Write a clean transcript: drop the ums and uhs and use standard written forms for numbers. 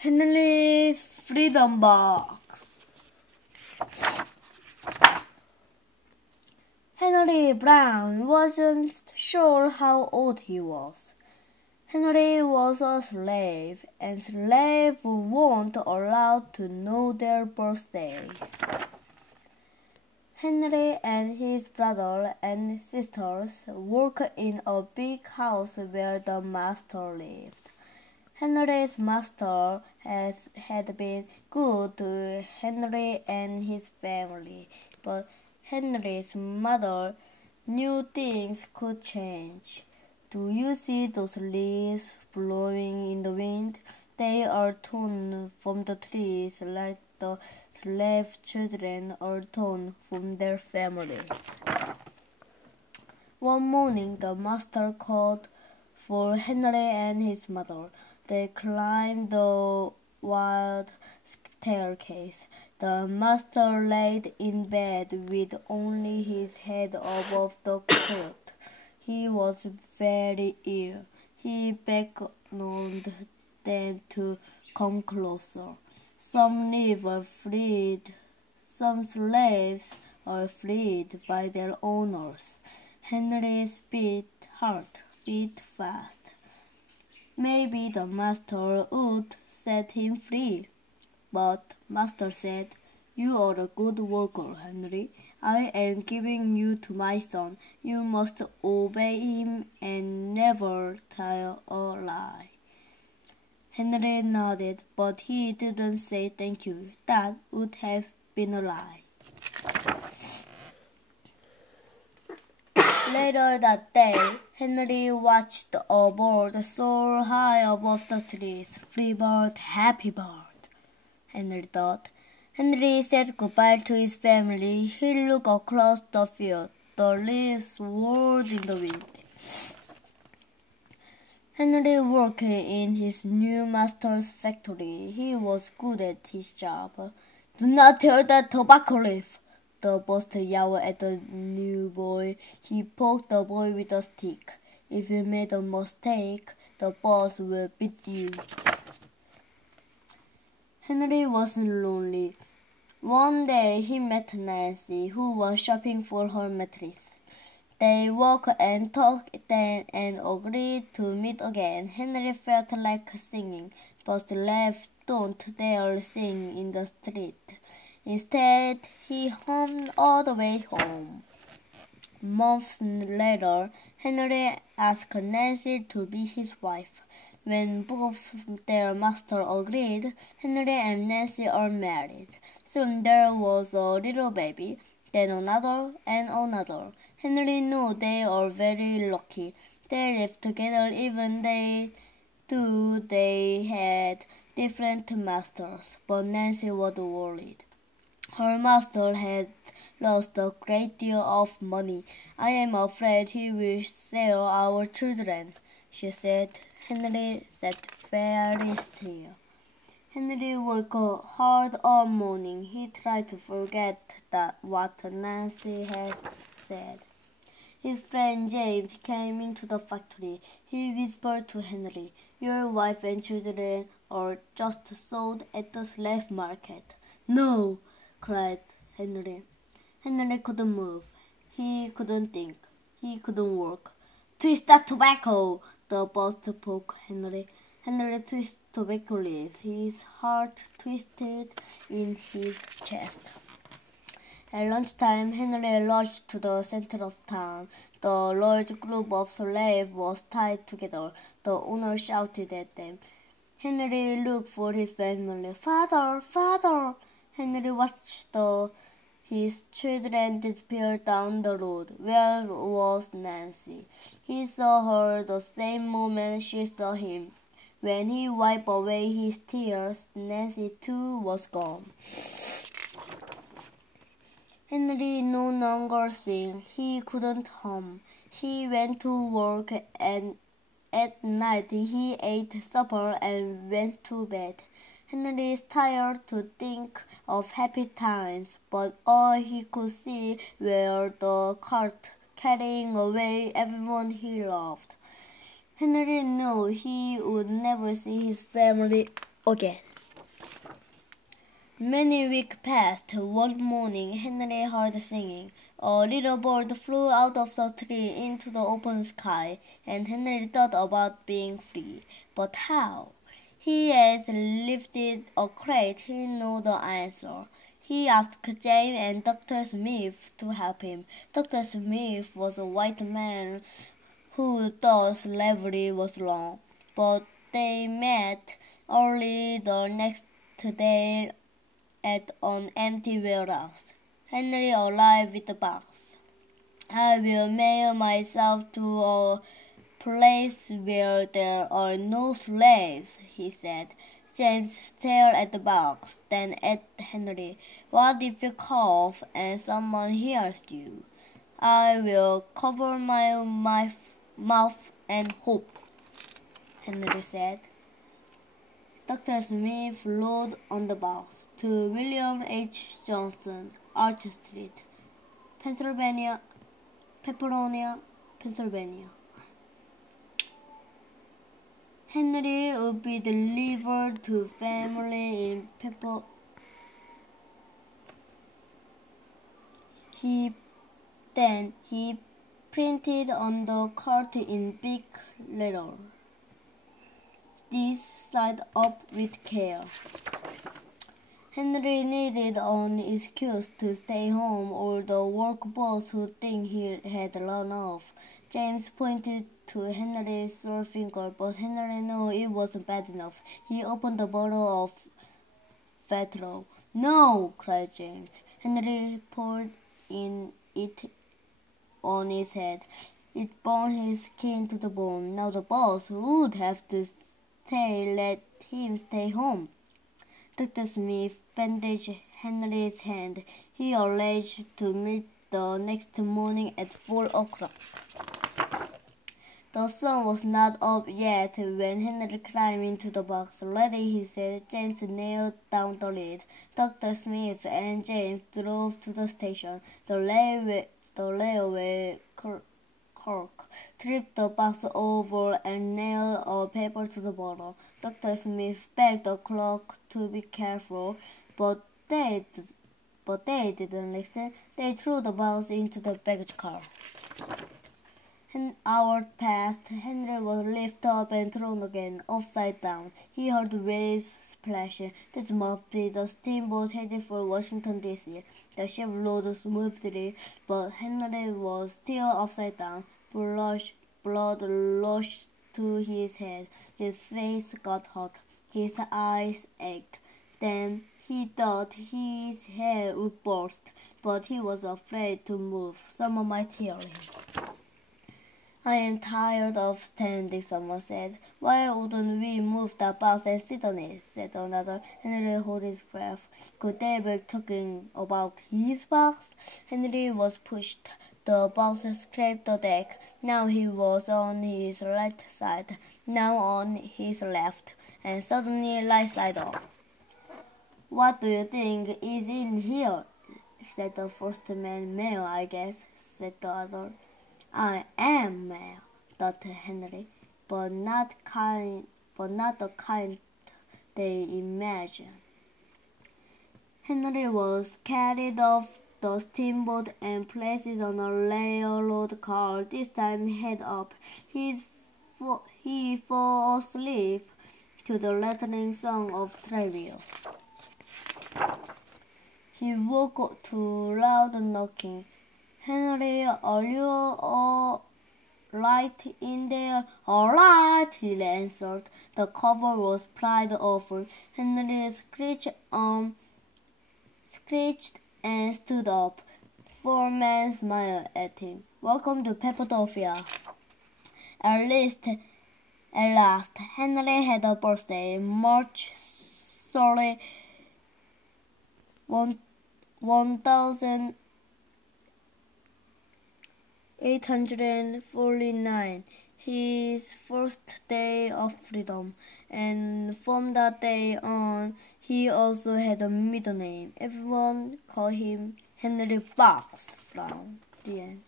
Henry's Freedom Box. Henry Brown wasn't sure how old he was. Henry was a slave, and slaves weren't allowed to know their birthdays. Henry and his brother and sisters worked in a big house where the master lived. Henry's master had been good to Henry and his family, but Henry's mother knew things could change. Do you see those leaves blowing in the wind? They are torn from the trees like the slave children are torn from their families. One morning the master called for Henry and his mother. They climbed the wide staircase. The master laid in bed with only his head above the quilt. He was very ill. He beckoned them to come closer. Some slaves are freed by their owners. Henry's heart beat fast. Maybe the master would set him free. But master said, "You are a good worker, Henry. I am giving you to my son. You must obey him and never tell a lie." Henry nodded, but he didn't say thank you. That would have been a lie. Later that day, Henry watched a bird soar high above the trees. Free bird, happy bird, Henry thought. Henry said goodbye to his family. He looked across the field. The leaves swirled in the wind. Henry worked in his new master's factory. He was good at his job. "Do not tear that tobacco leaf," the boss yelled at the new boy. He poked the boy with a stick. "If you made a mistake, the boss will beat you." Henry wasn't lonely. One day he met Nancy, who was shopping for her mattress. They walked and talked then and agreed to meet again. Henry felt like singing, but slaves don't dare sing in the street. Instead, he hummed all the way home. Months later, Henry asked Nancy to be his wife. When both their masters agreed, Henry and Nancy are married. Soon there was a little baby, then another and another. Henry knew they are very lucky. They lived together even though they had different masters, but Nancy was worried. Her master had lost a great deal of money. "I am afraid he will sell our children," she said. Henry sat very still. Henry worked hard all morning. He tried to forget what Nancy had said. His friend James came into the factory. He whispered to Henry, "Your wife and children are just sold at the slave market." "No!" cried Henry. Henry couldn't move. He couldn't think. He couldn't work. "Twist that tobacco!" the boss poked Henry. Henry twisted tobacco leaves. His heart twisted in his chest. At lunchtime, Henry rushed to the center of town. The large group of slaves was tied together. The owner shouted at them. Henry looked for his family. "Father! Father!" Henry watched his children disappear down the road. Where was Nancy? He saw her the same moment she saw him. When he wiped away his tears, Nancy too was gone. Henry no longer sang. He couldn't hum. He went to work and at night he ate supper and went to bed. Henry is tired to think of happy times, but all he could see were the cart carrying away everyone he loved. Henry knew he would never see his family again. Many weeks passed. One morning, Henry heard singing. A little bird flew out of the tree into the open sky, and Henry thought about being free. But how? He had lifted a crate. He knew the answer. He asked Jane and Dr. Smith to help him. Dr. Smith was a white man who thought slavery was wrong, but they met early the next day at an empty warehouse. Henry arrived with the box. I will mail myself to a place where there are no slaves, he said. James stared at the box, then at Henry. What if you cough and someone hears you? I will cover my mouth and hope, Henry said. Dr. Smith wrote on the box, to William H. Johnson, Arch Street, Pennsylvania, Pepperonia, Pennsylvania. Henry would be delivered to family in Pepper. He printed on the card in big letters. This side up with care. Henry needed an excuse to stay home, or the work boss would think he had run off. James pointed to Henry's sore finger, but Henry knew it wasn't bad enough. He opened the bottle of Fetro. No! Cried James. Henry poured in it on his head. It burned his skin to the bone. Now the boss would have to let him stay home. Dr. Smith bandaged Henry's hand. He arranged to meet the next morning at 4 o'clock. The sun was not up yet when Henry climbed into the box. Ready, he said. James nailed down the lid. Dr. Smith and James drove to the station. The railway clerk tripped the box over and nailed a paper to the bottom. Dr. Smith begged the clerk to be careful, but they didn't listen. They threw the box into the baggage car. An hour passed. Henry was lifted up and thrown again, upside down. He heard waves splashing. This must be the steamboat headed for Washington, D.C. The ship rode smoothly, but Henry was still upside down. Blood rushed to his head. His face got hot. His eyes ached. Then he thought his head would burst, but he was afraid to move. Someone might hear him. I am tired of standing, someone said. Why wouldn't we move the box and sit on it? Said another. Henry held his breath. Could they be talking about his box? Henry was pushed. The box scraped the deck. Now he was on his right side, now on his left, and suddenly right side up. What do you think is in here? Said the first man. Mail, I guess, said the other. I am male, thought Henry, but not the kind they imagine. Henry was carried off the steamboat and placed on a railroad car, this time head up. He fell asleep to the rattling song of Travel. He woke to loud knocking. Henry, are you all right in there? All right, he answered. The cover was pried open. Henry screeched and stood up. 4 men smiled at him. Welcome to Philadelphia. At last, Henry had a birthday. March 30, 1849, his first day of freedom, and from that day on, he also had a middle name. Everyone called him Henry Box. From the end.